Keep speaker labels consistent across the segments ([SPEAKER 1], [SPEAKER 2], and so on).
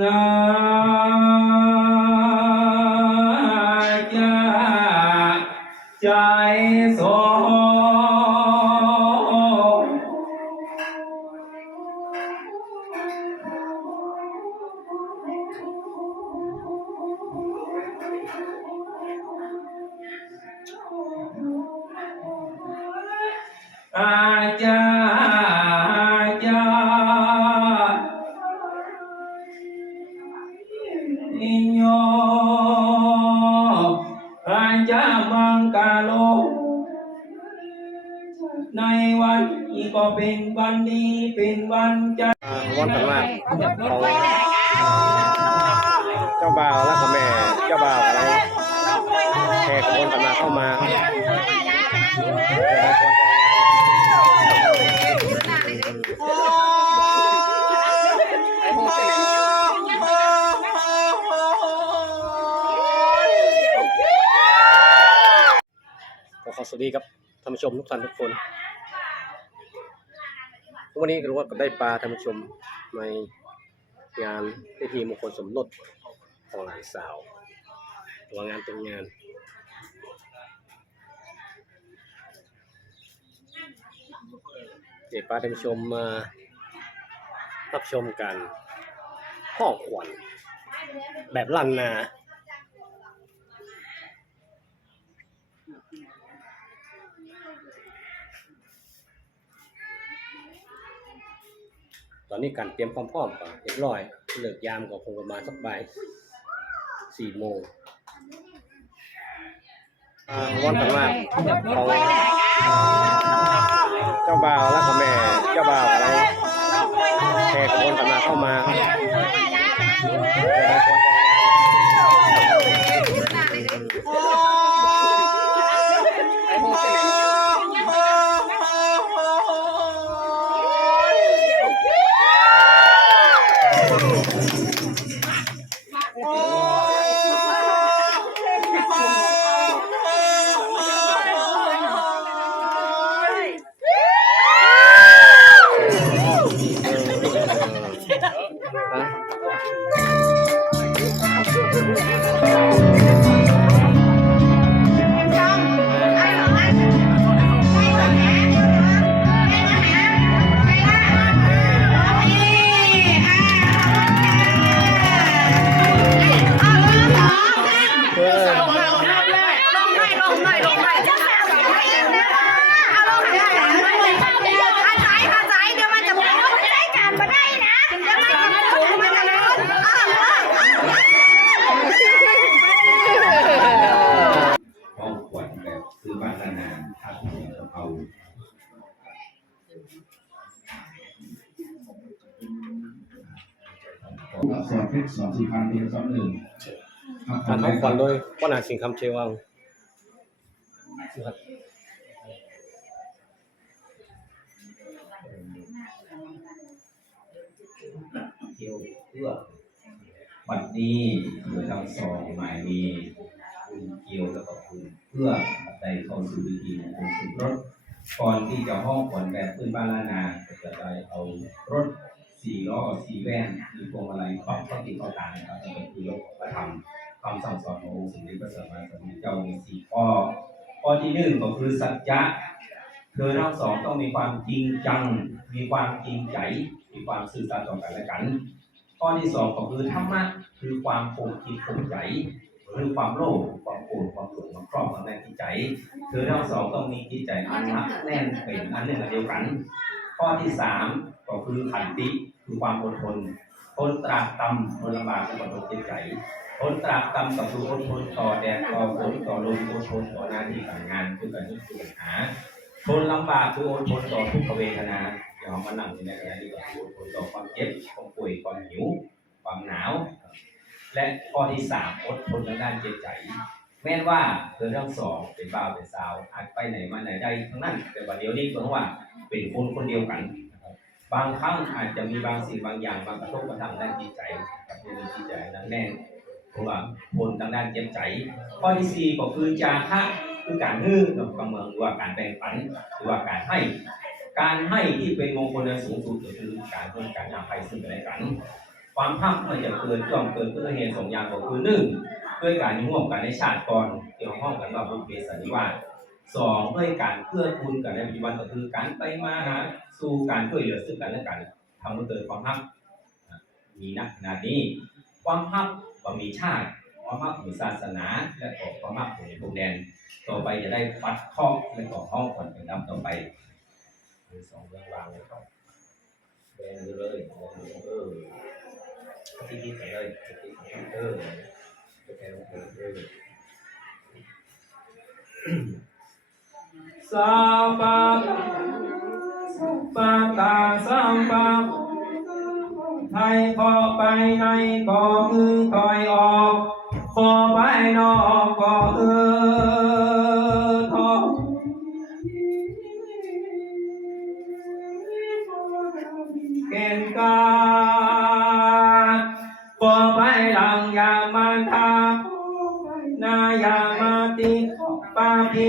[SPEAKER 1] นาจะใจสง ในวันนี้ก็เป็นวันดีเป็นวันจ
[SPEAKER 2] อ่าวันกันมากของเจ้าบ่าวและก็แม่เจ้าบ่าวกำลังแห่ขบวนกันมาเข้ามาขอสวัสดีครับ ผู้ชมทุกท่านทุกคนวันนี้ก็รู้ว่าได้ปลาท่านผู้ชมในงานพิธีมงคลสมรสของหลานสาวหรือว่างานแต่งงานเดี๋ยวพาท่านผู้ชมมารับชมกันห้องขวัญแบบลันนา ตอนนี้การเตรียมความพร้อมก็เรียบร้อยเลิกยามก็คงประมาณสักบ่ายสี่โมงอ่าวันกันมากของเจ้าบ่าวและก็แม่เจ้าบ่าวกำลัง
[SPEAKER 3] ชรสอนสี่พันเดียวสอนหนึ่ง
[SPEAKER 2] การห้องขวัญโดยป้านาสิงห์คำเชวังนะครับ
[SPEAKER 1] เที่ยวเพื่อวันนี้โดยทั้งสองหมายมีคุณเกี่ยวแล้วก็คุณเพื่อได้เข้าสู่พิธีมงคลสมรสก่อนที่จะห้องขวัญแบบพื้นบ้านละนาก็จะได้เอารถ สี่ล้อสี่แว่นหรือพวงมาลัยปรับเข้าติดเข้าตางนะครับจะเป็นคือรถของพระธรรมคำสั่งสอนขององค์สมเด็จพระสัมมาสัมพุทธเจ้ามีสี่ข้อ ข้อที่หนึ่งก็คือสัจจะเธอทั้งสองต้องมีความจริงจัง มีความจริงใจ มีความซื่อสัตย์ต่อกันและกัน ข้อที่สองก็คือธรรมะคือความคงคิดคงใจหรือความโลภความโกรธความหลงมันครอบงำในจิตใจเธอทั้งสองต้องมีจิตใจอันหนักแน่นเป็นอันหนึ่งอันเดียวกัน ข้อที่สาม ก็คือขันติคือความอดทนทนตรากตำทนลำบากและอดทนจิตใจทนตรากตำกับคืออดทนต่อแดดต่อฝนต่อลมอดทนต่อหน้าที่การงานคือการยึดปัญหาทนลำบากคืออดทนต่อทุกขเวทนาอย่าเอามานั่งในขณะนี้ก็คืออดทนต่อความเจ็บความป่วยความหิว ความหนาว และข้อที่สามอดทนทางด้านจิตใจแม้นว่าเธอทั้งสองเป็นบ่าวเป็นสาวอาจไปไหนมาไหนได้ทั้งนั้น แต่ว่าเดี๋ยวนี้ก็ว่าเป็นคนคนเดียวกันนะครับ บางครั้งอาจจะมีบางสิ่งบางอย่างบางกระทบกระทั่งด้านจิตใจกับผู้มีจิตใจนั้นแน่เพราะว่าทนทางด้านเจ็บใจ ข้อที่สี่ก็คือจาคะคือการฮื้อกับกำเมืองหรือว่าการแบ่งปันหรือว่าการให้ การให้ที่เป็นมงคลอันสูงสุดก็คือการเพื่อการนำไปซึ่งกันและกัน
[SPEAKER 4] ความพักมันจะเกิดย่อมเกิดขึ้นด้วยเหตุสองอย่างก็คือหนึ่งด้วยการร่วมกันในชาติก่อนเกี่ยวข้องกันว่าบุพเพสันนิวาส สองด้วยการเพื่อกูลกันในปัจจุบันก็คือการไปมาหาสู่การช่วยเหลือซึ่งกันและกันทำให้เกิดความพักมีนักขนาดนี้ ความพักก็มีชาติ ความพักมีศาสนา และก็ความพักของพรมแดน ต่อไปจะได้ปัดข้อและก็ห้องก่อนเป็นลำต่อไปมีสองเรื่องวางไว้ก่อนแดงอยู่เลยแดงอยู่เออที่คิดไปเลยที่คิดไปเออจะแค่ลงเออเออ สัมปะปัตตาสัมปะไทยพอไปในก็คือคอยออกขอไปนอกก็เออทอเก่งกาจขอไปหลังยามันทานายามาติปาพิ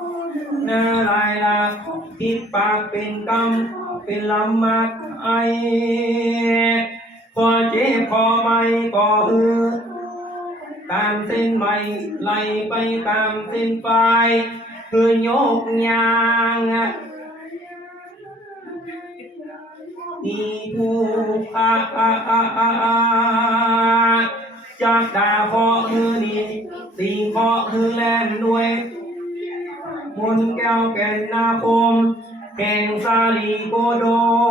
[SPEAKER 4] นาลายลาพิดปากเป็นกำเป็นลำมัดไอพอเจ็บพอไม่ก็ฮือตามเส้นไม่ไหลไปตามเส้นไฟคือโยกยางนี่ผู้อาอาอาอาจากดาพอคือนี่สิ่พอคือแล่นด้วย มนต์แก้วแก่นนาคมแก่งสาลีโกโดม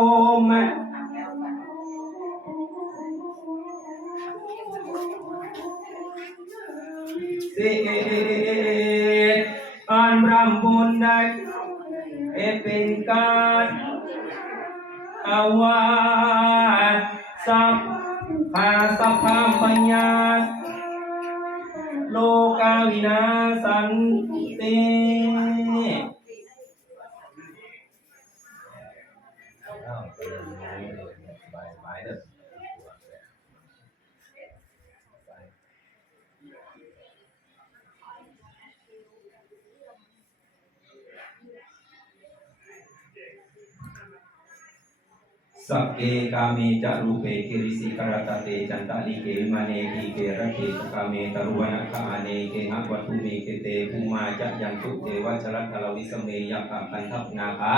[SPEAKER 4] สัพเพกาเมจารูเปกิริสิกรตเตจันตาลิเกมาเนทีเกระเกสกาเมตรุวนาคาเนเกหะวัตุเมเกเตภูมาจะยันตุเทวัชรัตทลวิสเมยักขพันทัพนาคา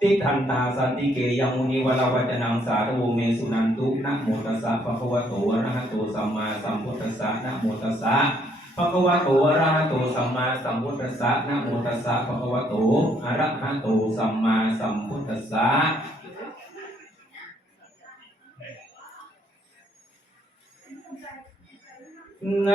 [SPEAKER 4] ติทันตาสันติเกยมุนิวลาวัจนังสาธุเมสุนันตุนะโมตัสสะภะคะวะโตอะระหะโตสัมมาสัมพุทธัสสะนะโมตัสสะภะคะวะโตอะระหะโตสัมมาสัมพุทธัสสะนะโมตัสสะภะคะวะโตอะระหะโตสัมมาสัมพุทธัสสะ น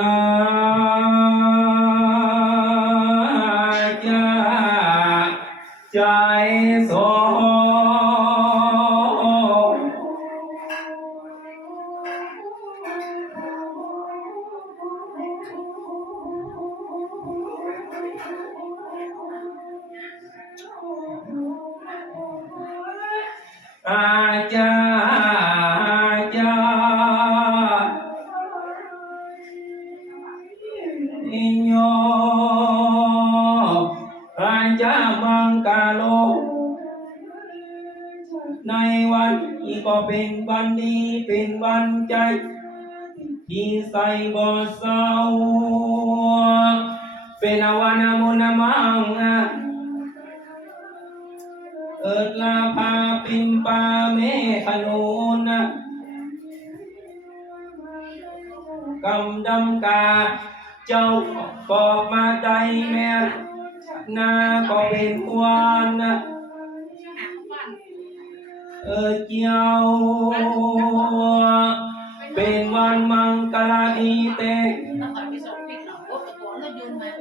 [SPEAKER 4] อาจามังกาโล ในวันนี้ก็เป็นวันดีเป็นวันใจ ที่ใส่บ่เศร้าเป็นวันมนมังเอิดลาพาปิมปาเมขนุนกำดำกา เจ้าบอกมาใจแม่ นาก็เป็นควันเออเจ้าเป็นวันมังกลาดีเต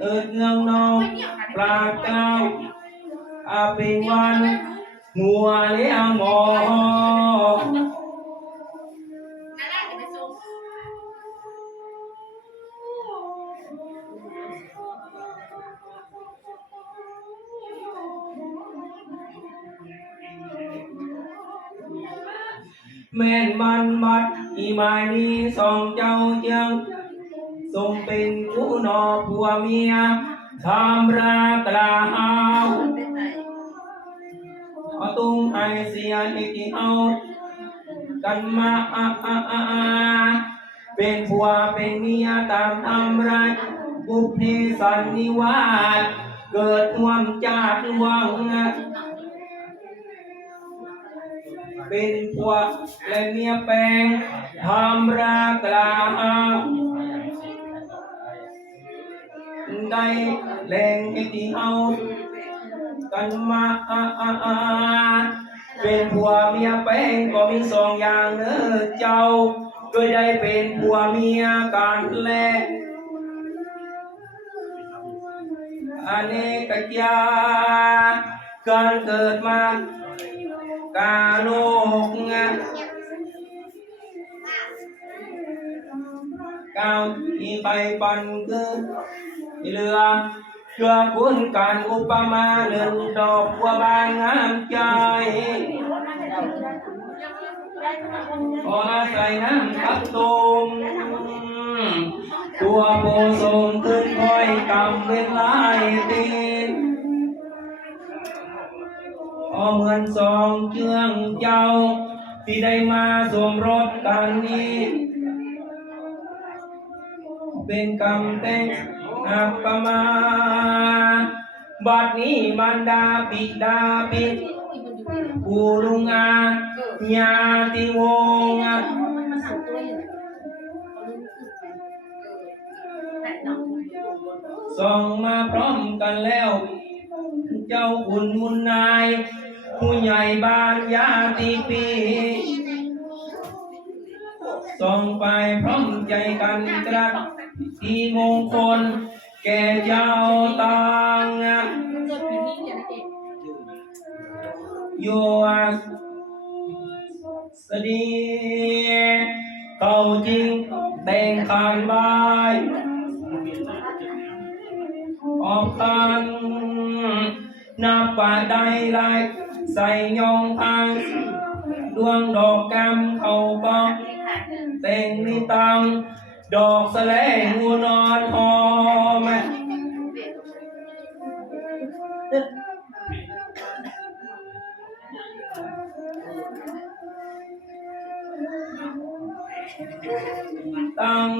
[SPEAKER 4] เออเงืองนองปลาเก้าอาเป็นวันงัวเลี้ยงหมอ แม่นมันมัดอีหมานีสองเจ้าเจียงทรงเป็นผู้นอผัวเมียทำรากลาหาว
[SPEAKER 5] เอา
[SPEAKER 4] ตุ้งให้เสียให้กี่เอากันมาอาอาอาเป็นผัวเป็นเมียตามทำไรบุพเพสันนิวาสเกิดห่วมจากหลวง เป็นผัวและเมียแปลงทำรากลาหาวได้แรงที่เอากันมาเป็นผัวเมียแป้งก็มีสองอย่างเนอเจ้าเคยได้เป็นผัวเมียกันแลอันนี้กจาการเกิดมา กาโลกงะก้าวที่ไปปันเกิดเรือเชื่อคุณการอุปมาหนึ่งดอกบัวบานงามใจขออาศัยน้ำทับตุมตัวโพสมขึ้นคอยกำเป็นลายตี อเหมือนสองเชื่องเจ้า ที่ได้มาสวมรถกันนี้ เป็นกรรมแต่งอัปปมาบัดนี้มันดาปิดาปิปูลุงอาญาติวงศ์
[SPEAKER 5] ส่อง
[SPEAKER 4] ส่องมาพร้อมกันแล้ว เจ้าขุนมุนนาย ผู้ใหญ่บ้านญาติปีส่งไปพร้อมใจกันตรัสที่มงคล แก่เจ้าตัง
[SPEAKER 5] เกิดปีนี้เนี่ยนะเด็ก
[SPEAKER 4] โยอาสดีเขาจริงแต่งขานบายออกกันนับป่าใดลาย ใส่ยองพังดวงดอกกำเขาปอกแต่งนิตัง ดอกแสลงงูนอนหอมตัง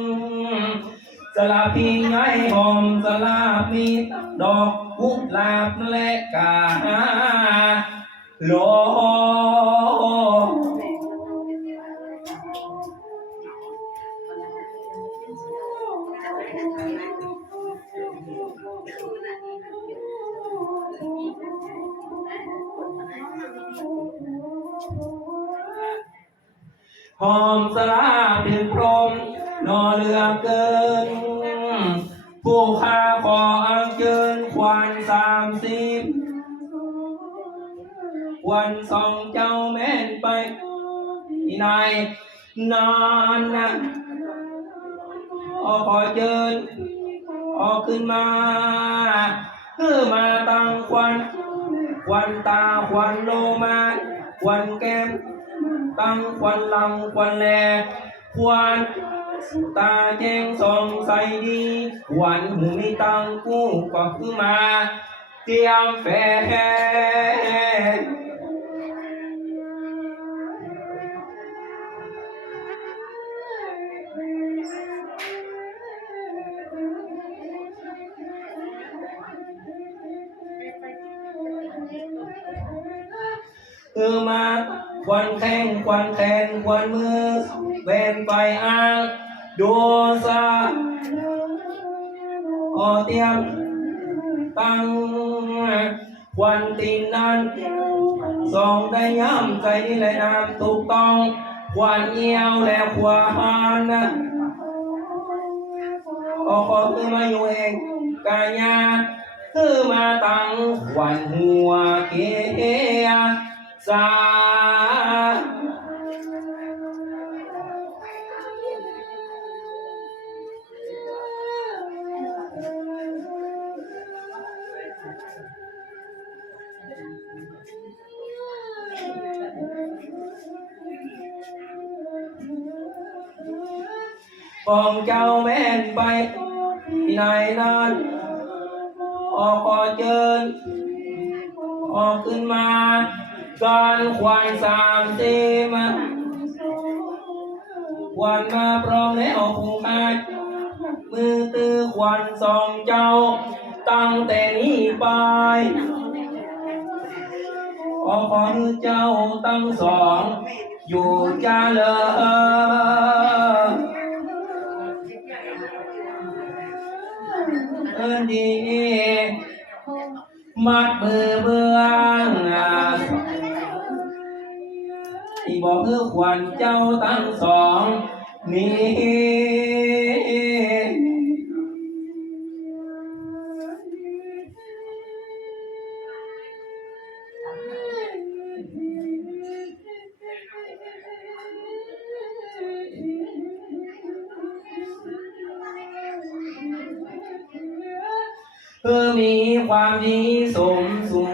[SPEAKER 4] สลาพีไงหอมสลาพีดอกกุหลาบและกา โลหอมสลาเป็นพรมนอเรือเกิน ผู้ข้าขออังเชิญควันสามสิบ วันสองเจ้าแม่นไปที่ไหนนานนะออขอเชิญออกขึ้นมาเพื่อมาตั้งควันควันตาควันโลมาควันแก้มตั้งควันลำควันแลควันตาแจ้งส่องใสดีควันหูมีตั้งกู้ก็ขึ้นมา เตรียมแฟน เออมาควันแข้งควันแขนควันมือแวนไปอ้างดูซาออเตียมตั้งควันตีนนั้นสองได้ย้ำใจนี่แหละนามถูกต้องควันเอียวและควันนะออกก็คือมาอยู่เองกายาคือมาตั้งควันหัวเกีย สาปองเจ้าแม่นไปที่ไหนนั้นออกก่อเจิญออกขึ้นมา การควายสามเตมาควันมาพร้อมแล้วผู้ขายมือตือควันสองเจ้า ตั้งแต่นี้ไปขอขอเจ้าตั้งสอง อยู่จาเลยเอินดี มัดมือเบื้องที่ บอกคือขวัญเจ้าตั้งสองนี้เพื่อมีความดีสมสู่ส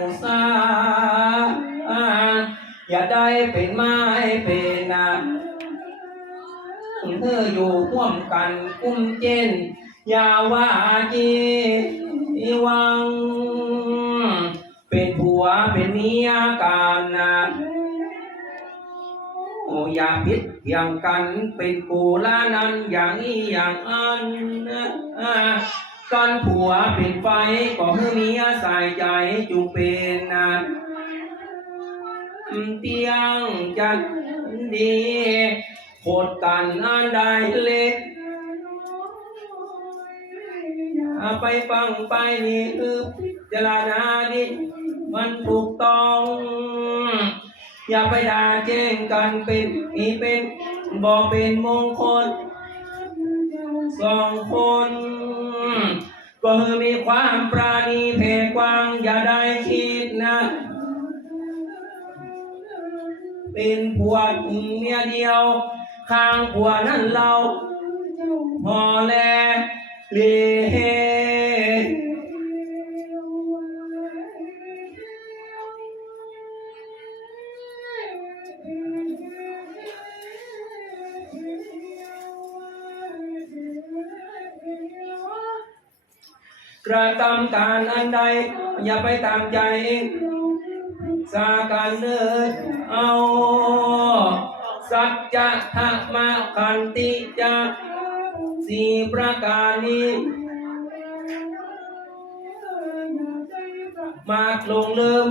[SPEAKER 4] าร อย่าได้เป็นไม้เป็นนาเธออยู่ร่วมกันกุ้มเจนอย่าว่าจีวัง เป็นผัวเป็นเมียกันนะโอ้อย่าพิษเพียงกันเป็นกูละนั้นอย่างนี้อย่างอันนะกันผัวเป็นไฟก็คือเมียใส่ใจจุงเป็นนาน เตียงจัดดีโคดกันอันใดเล็กไปฟังไปนี่คือพิจารณาดิมันถูกต้อง อย่าไปด่าแจ้งกันเป็นอีเป็นบอกเป็นมงคลสองคน ก็มีความปราณีเพศกว้างอย่าได้คิดนะ เป็นผัวเมียเดียว ข้างผัวนั้นเราพอแลเลกระทำการอันใด อย่าไปตามใจ สาการเนิด เอาสัจจะธรรมขันติจะสี่ประการนี้ มาลงเริ่ม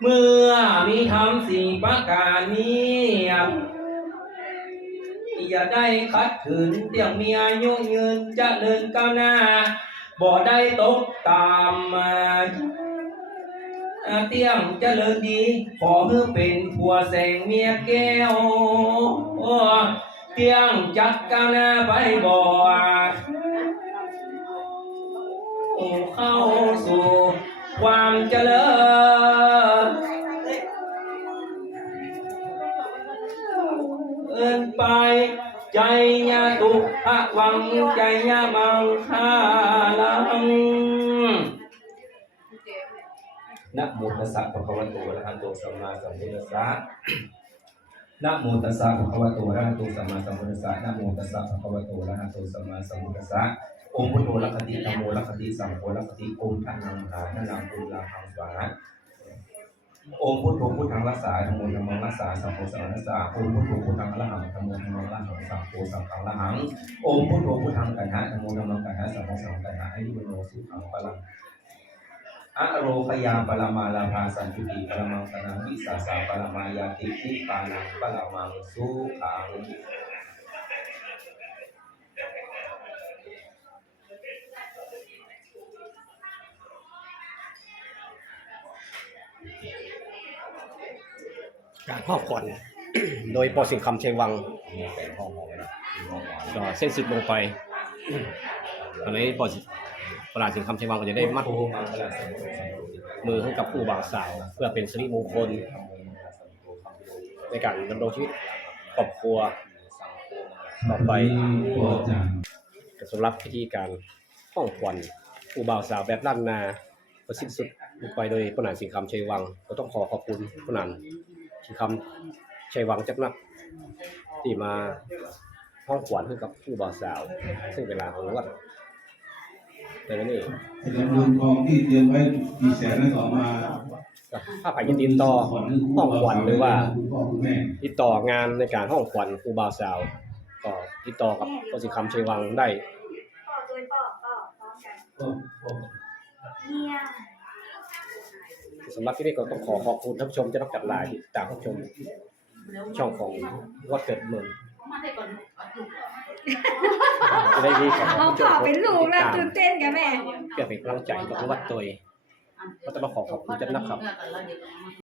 [SPEAKER 4] เมื่อมีทำสี่ประการนี้อย่าได้คัดขืนเตียงมีอายุยืนจะเดินก้าวหน้า บ่ได้ตกตามมา เตียงเจริญดี ขอเพื่อเป็นผัวแสงเมียแก้วเตียงจักก้าวหน้าไปบ่เข้าสู่ความเจริญเอินไปใจยาตุภะวังใจยามังคาลัง นะโมตัสสะภะคะวะโตอะระหะโตสัมมาสัมพุทธัสสะนะโมตัสสะภะคะวะโตอะระหะโตสัมมาสัมพุทธัสสะนะโมตัสสะภะคะวะโตอะระหะโตสัมมาสัมพุทธัสสะองค์พุทโธลักขตินะโมลักขติสังโฆลักขติองค์ท่านนังหาท่านนังปุลาหังสวาองค์พุทโธพุทธังรักษาธรรมโมธรรมังรักษาสังโฆสังฆรักษาองค์พุทโธพุทธังอรหังธรรมโมธรรมังอรหังสังโฆสังฆังอรหังองค์พุทโธพุทธังกันหะธรรมโมธรรมังกันหะสังโฆสังกันหะอายุวโนสุขังพลัง อะโรคยาปรมาลาภาสันตุติปรมังปนังวิสาสาปรมายาติทิปานังปรมังสุขัง
[SPEAKER 2] 嗯การครอบก่อนโดยปอสิงคำเชยวัง
[SPEAKER 4] เป็นห้องห้องนะห้องห้อง
[SPEAKER 2] ก็เส้นสึกลงไปตอนนี้ปอสิ ประหลาดสิงคำเชยวังก็จะได้มัด
[SPEAKER 4] มื
[SPEAKER 2] อให้กับผู้บ่าวสาว เพื่อเป็นสิริมงคล ในการดำรงชีวิตครอบครัวต่อไป
[SPEAKER 3] จะ
[SPEAKER 2] สำหรับพิธีการห้องควันผู้บ่าวสาวแบบล้านนาก็สิ้นสุดไปโดยปนานสิงคำชัยวัง ก็ต้องขอขอบคุณปนานสิงคำชัยวังจักนัก ที่มาห้องขวัญให้กับผู้บ่าวสาว ซึ่งเวลาของวัด แต่ละนี่
[SPEAKER 3] เงินรวมทองที่เตรียมไว้กี่แสนนั้นต่อมา
[SPEAKER 2] ถ้าใครยินดีต่อห้องขวัญหรือว่าติดต่องานในการห้องขวัญครูบาสาวก็ติดต่อกับกสิคำชัยวังได้สำหรับที่นี่ก็ต้องขอขอบคุณท่านผู้ชมจะรับจัดลายที่ตามรับชมช่องของวัดเกิดเมือง จะได้ดีกับ
[SPEAKER 6] เอาขอเป็นลูกแล้วตื่นเต้นกันแม่
[SPEAKER 2] เพื่อเป็นกำลังใจกับวัดตัวเองก็ต้องมาขอขอบคุณเจ้าหน้าครับ